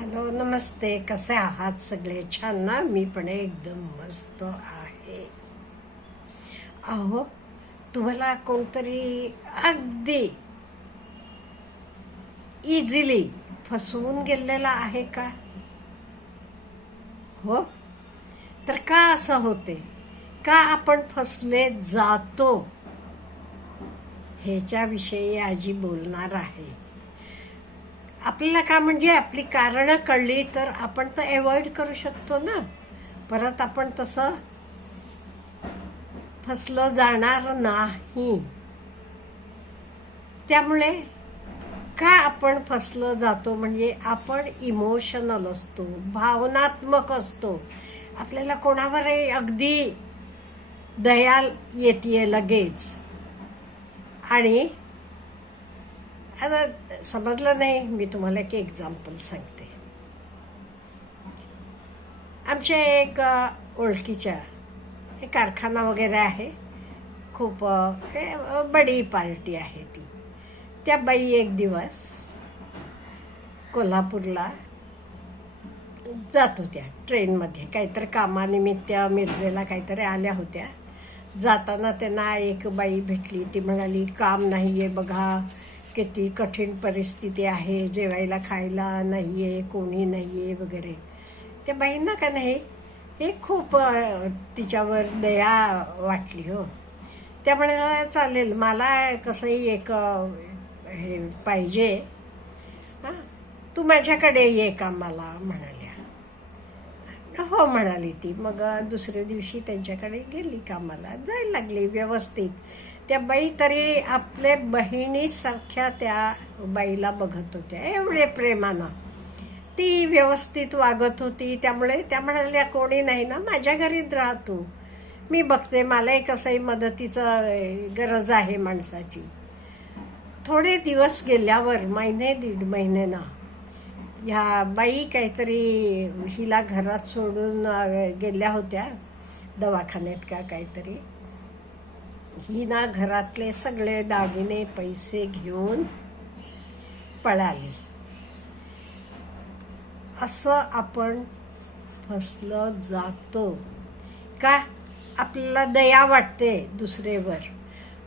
Hello, नमस्ते. कसे आहात सगळे? छान ना? मी पण एकदम मस्त आहे. अहो, तुम्हाला कोणतरी अगदी इझिली फसवून गेलेला आहे का? हो. तर का असं होते? का आपण फसले जातो? ह्याच्याविषयी आजी बोलणार आहे. आपल्याला का म्हणजे आपली कारणं कळली तर आपण तर अवॉइड करू शकतो ना. परत आपण तसं फसलं जाणार नाही. त्यामुळे का आपण फसलं जातो म्हणजे आपण इमोशनल असतो, भावनात्मक असतो. आपल्याला कोणावरही अगदी दया येते लगेच. आणि आता समजलं नाही, मी तुम्हाला एक एक्झाम्पल सांगते. आमच्या एक ओळखीच्या कारखाना वगैरे आहे, खूप बडी पार्टी आहे ती. त्या बाई एक दिवस कोल्हापूरला जात होत्या ट्रेनमध्ये, काहीतरी कामानिमित्त मिरजेला काहीतरी आल्या होत्या. जाताना त्यांना एक बाई भेटली. ती म्हणाली, काम नाही आहे बघा, किती कठीण परिस्थिती आहे, जेवायला खायला नाही आहे, कोणी नाही आहे वगैरे. त्या बाईंना का नाही हे खूप तिच्यावर दया वाटली. हो. त्या म्हणाल्या, चालेल, मला कसंही एक हे पाहिजे, हां, तू माझ्याकडे ये कामाला म्हणाल्या. हो म्हणाली ती. मग दुसऱ्या दिवशी त्यांच्याकडे गेली कामाला, जायला लागली व्यवस्थित. त्या बाई तरी आपल्या बहिणीसारख्या त्या बाईला बघत होत्या, एवढे प्रेमानं ती व्यवस्थित वागत होती. त्यामुळे त्या म्हणाल्या, कोणी नाही ना, माझ्या घरीच राह तू, मी बघते, मलाही कसंही मदतीचं गरज आहे माणसाची. थोडे दिवस गेल्यावर, महिने दीड महिन्यानं, ह्या बाई काहीतरी हिला घरात सोडून गेल्या होत्या दवाखान्यात का काहीतरी. ही ना घरातले सगळे दागिने पैसे घेऊन पळाली. असं आपण फसलं जातो का? आपल्याला दया वाटते दुसरेवर.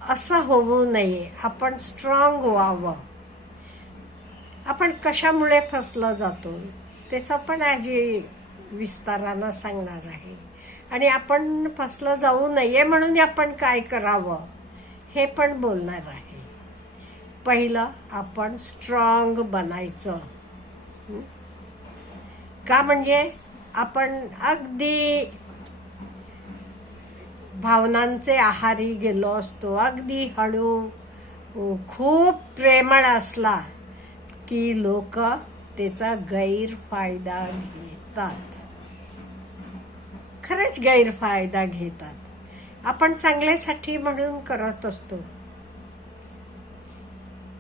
असं होऊ नये, आपण स्ट्रॉंग व्हावं. आपण कशामुळे फसलं जातो त्याचं पण आजी विस्तारानं सांगणार आहे. आणि आपण फसलं जाऊ नये म्हणून आपण काय करावं हे पण बोलणार आहे. पहिलं आपण स्ट्रॉंग बनायचं. का म्हणजे आपण अगदी भावनांचे आहारी गेलो असतो, अगदी हळू, खूप प्रेमळ असला की लोक त्याचा गैरफायदा घेतात. खरंच गैरफायदा घेतात. आपण चांगल्यासाठी म्हणून करत असतो.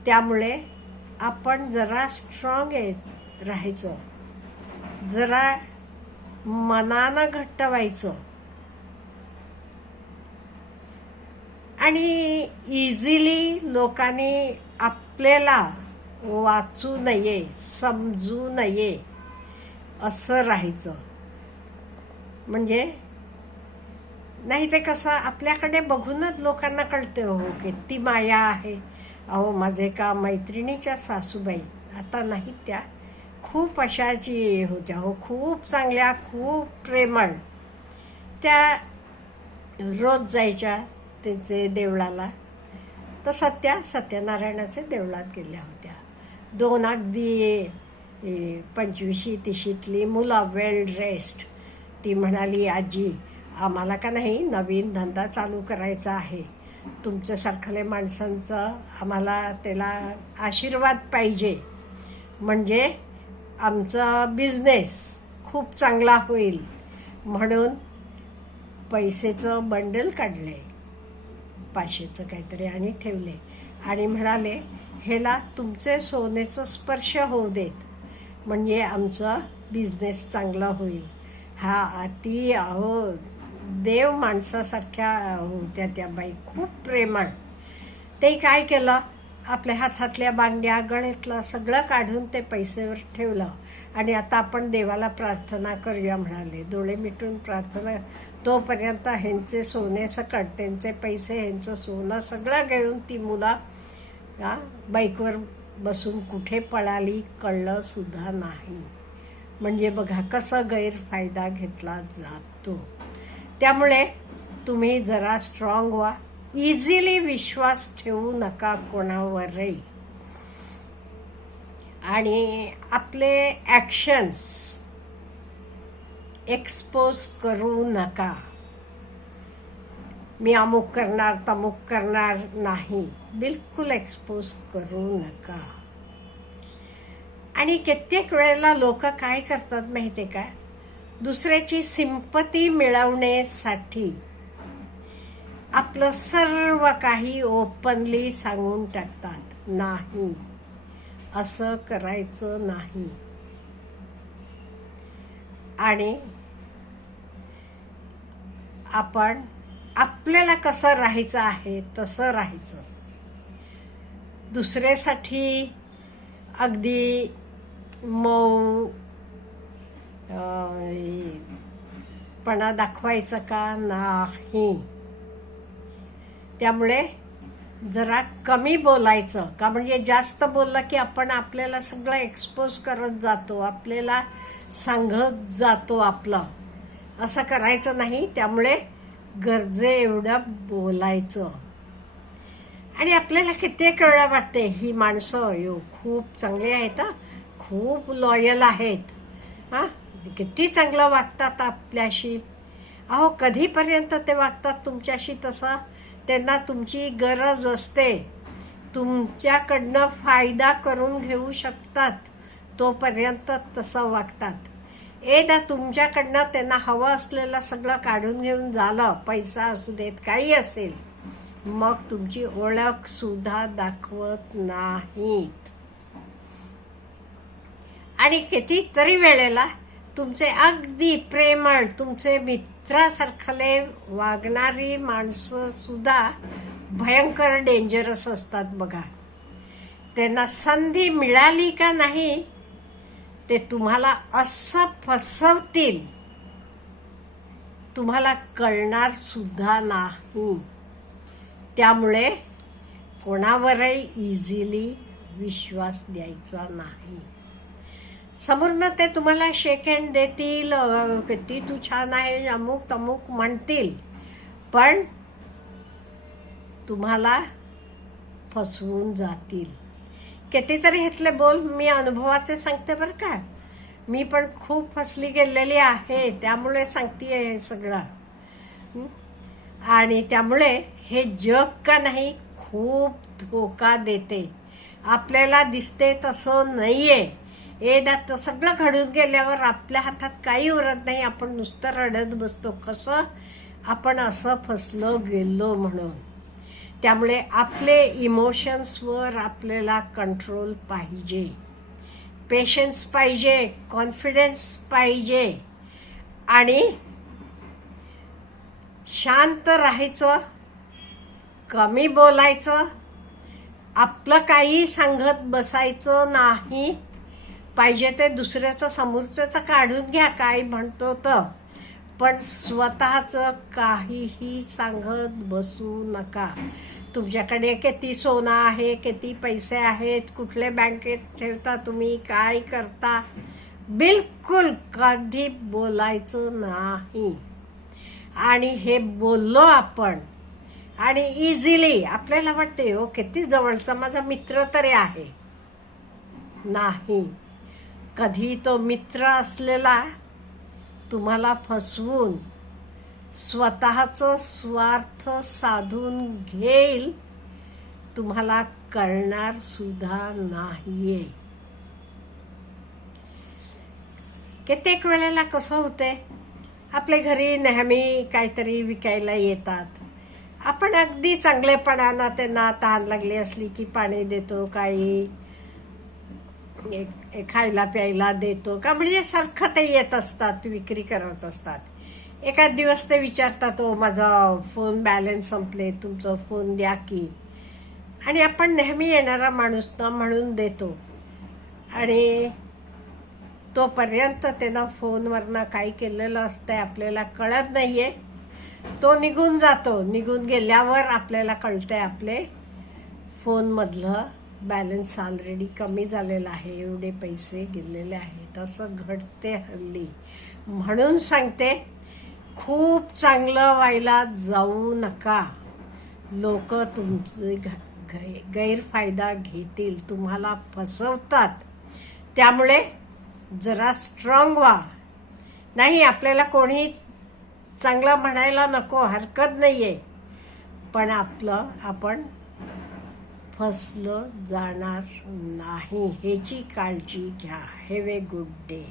त्यामुळे आपण जरा स्ट्रॉंग राहायचं, जरा मनानं घट्ट व्हायचं आणि इझिली लोकांनी आपल्याला वाचू नये, समजू नये असं राहायचं. म्हणजे नाही ते कसं आपल्याकडे बघूनच लोकांना कळते, हो किती माया आहे. अहो, माझे का मैत्रिणीच्या सासूबाई, आता नाही त्या, खूप अशाची होत्या हो, खूप चांगल्या, खूप प्रेमळ. त्या रोज जायच्या त्याचे देवळाला. तर सत्यनारायणाच्या देवळात गेल्या होत्या. दोन अगदी 25-30शीतली मुलं, वेल ड्रेस्ड. ती म्हणाली, आजी, आम्हाला का नाही नवीन धंदा चालू करायचा आहे, तुमच्यासारख्या माणसांचं आम्हाला त्याला आशीर्वाद पाहिजे, म्हणजे आमचा बिझनेस खूप चांगला होईल. म्हणून पैसेचं बंडल काढले, 500चं काहीतरी, आणि ठेवले. आणि म्हणाले, ह्याला तुमचे सोन्याचं स्पर्श होऊ देत, म्हणजे आमचा बिझनेस चांगला होईल. हा ती अहो देव माणसासारख्या होत्या त्या बाई, खूप प्रेमळ. ते काय केलं, आपल्या हातातल्या बांगड्या गळ्यातलं सगळं काढून ते पैसेवर ठेवलं आणि आता आपण देवाला प्रार्थना करूया म्हणाले. डोळे मिटून प्रार्थना. तोपर्यंत ह्यांचे सोने सकट, त्यांचे पैसे, ह्यांचं सोनं सगळं घेऊन ती मुलं बाईकवर बसून कुठे पळाली कळलं सुद्धा नाही. म्हणजे बघा कसं गैरफायदा घेतला जातो. त्यामुळे तुम्ही जरा स्ट्रॉंग व्हा. इझिली विश्वास ठेवू नका कोणावरही. आणि आपले ॲक्शन्स एक्सपोज करू नका. मी अमुक करणार तमुक करणार नाही, बिलकुल एक्सपोज करू नका. आणि कित्येक वेळेला लोक काय करतात माहिती का, दुसऱ्याची सिंपती मिळवण्यासाठी आपलं सर्व काही ओपनली सांगून टाकतात. नाही, असं करायचं नाही. आणि आपण आपल्याला कसं राहायचं आहे तसं राहायचं. दुसऱ्यासाठी अगदी मऊ पणा दाखवायचं का नाही. त्यामुळे जरा कमी बोलायचं का, म्हणजे जास्त बोललं की आपण आपल्याला सगळं एक्सपोज करत जातो, आपल्याला सांगत जातो आपलं. असं करायचं नाही. त्यामुळे गरजे एवढं बोलायचं. आणि आपल्याला कित्येक वेळा वाटते ही माणसं खूप चांगली आहेत, खूप लॉयल आहेत, किती चांगलं वागतात आपल्याशी. अहो कधीपर्यंत ते वागतात तुमच्याशी तसं? त्यांना तुमची गरज असते, तुमच्याकडनं फायदा करून घेऊ शकतात, तोपर्यंत तसं वागतात. एकदा तुमच्याकडनं त्यांना हवं असलेलं सगळं काढून घेऊन झालं, पैसा असू देत काही असेल, मग तुमची ओळख सुद्धा दाखवत नाहीत. आणि कितीतरी वेळेला तुमचे अगदी प्रेमळ, तुमचे मित्रासारखले वागणारी माणसं सुद्धा भयंकर डेंजरस असतात बघा. त्यांना संधी मिळाली का नाही ते तुम्हाला असं फसवतील, तुम्हाला कळणार सुद्धा नाही. त्यामुळे कोणावरही इझिली विश्वास द्यायचा नाही. समोरनं ते तुम्हाला शेक हँड देतील, किती तू छान आहे अमुक तमुक म्हणतील, पण तुम्हाला फसवून जातील. कितीतरी घेतले बोल मी अनुभवाचे सांगते बरं का. मी पण खूप फसली गेलेली आहे, त्यामुळे सांगते हे सगळं. आणि त्यामुळे हे जग का नाही खूप धोका देते. आपल्याला दिसते तसं नाहीये. एकदा सगळं घडून गेल्यावर आपल्या हातात काही उरत नाही, आपण नुसतं रडत बसतो कसं आपण असं फसलो गेलो म्हणून. त्यामुळे आपले इमोशन्सवर आपल्याला कंट्रोल पाहिजे, पेशन्स पाहिजे, कॉन्फिडन्स पाहिजे आणि शांत राहायचं, कमी बोलायचं, आपलं काही सांगत बसायचं नाही. पाहिजे ते दुसऱ्याचं समोरचं काढून घ्या काय म्हणतो तर, पण स्वतःचं काहीही सांगत बसू नका. तुमच्याकडे किती सोनं आहे, किती पैसे आहेत, कुठले बँकेत ठेवता तुम्ही, काय करता, बिलकुल कधी बोलायचं नाही. आणि हे बोललो आपण आणि इझिली आपल्याला वाटते हो किती जवळचा माझा मित्र तरी आहे. नाही, कधी तो मित्र असलेला तुम्हाला फसवून स्वतःचं स्वार्थ साधून घेईल, तुम्हाला कळणार सुद्धा नाहीये. कित्येक वेळेला कसं होते, आपल्या घरी नेहमी काहीतरी विकायला येतात, आपण अगदी चांगलेपणानं त्यांना तहान लागली असली की पाणी देतो, काही खायला प्यायला देतो का, म्हणजे सारखं ते येत असतात, विक्री करत असतात. एखाद दिवस ते विचारतात, माझा फोन बॅलन्स संपले, तुमचा फोन द्या की. आणि आपण नेहमी येणारा माणूस ना म्हणून देतो, आणि तोपर्यंत त्यानं फोनवरनं काय केलेलं असतंय आपल्याला कळत नाहीये. तो निघून जातो. निघून गेल्यावर आपल्याला कळतंय आपले फोनमधलं बॅलन्स ऑलरेडी कमी झालेला आहे, एवढे पैसे गेलेले आहेत. असं घडते हल्ली. म्हणून सांगते, खूप चांगलं व्हायला जाऊ नका. लोक तुमचे गैरफायदा घेतील, तुम्हाला फसवतात. त्यामुळे जरा स्ट्रॉंग व्हा. नाही, आपल्याला कोणी चांगलं म्हणायला नको, हरकत नाहीये, पण आपण फसलं जाणार नाही ह्याची काळजी घ्या. Have a good day.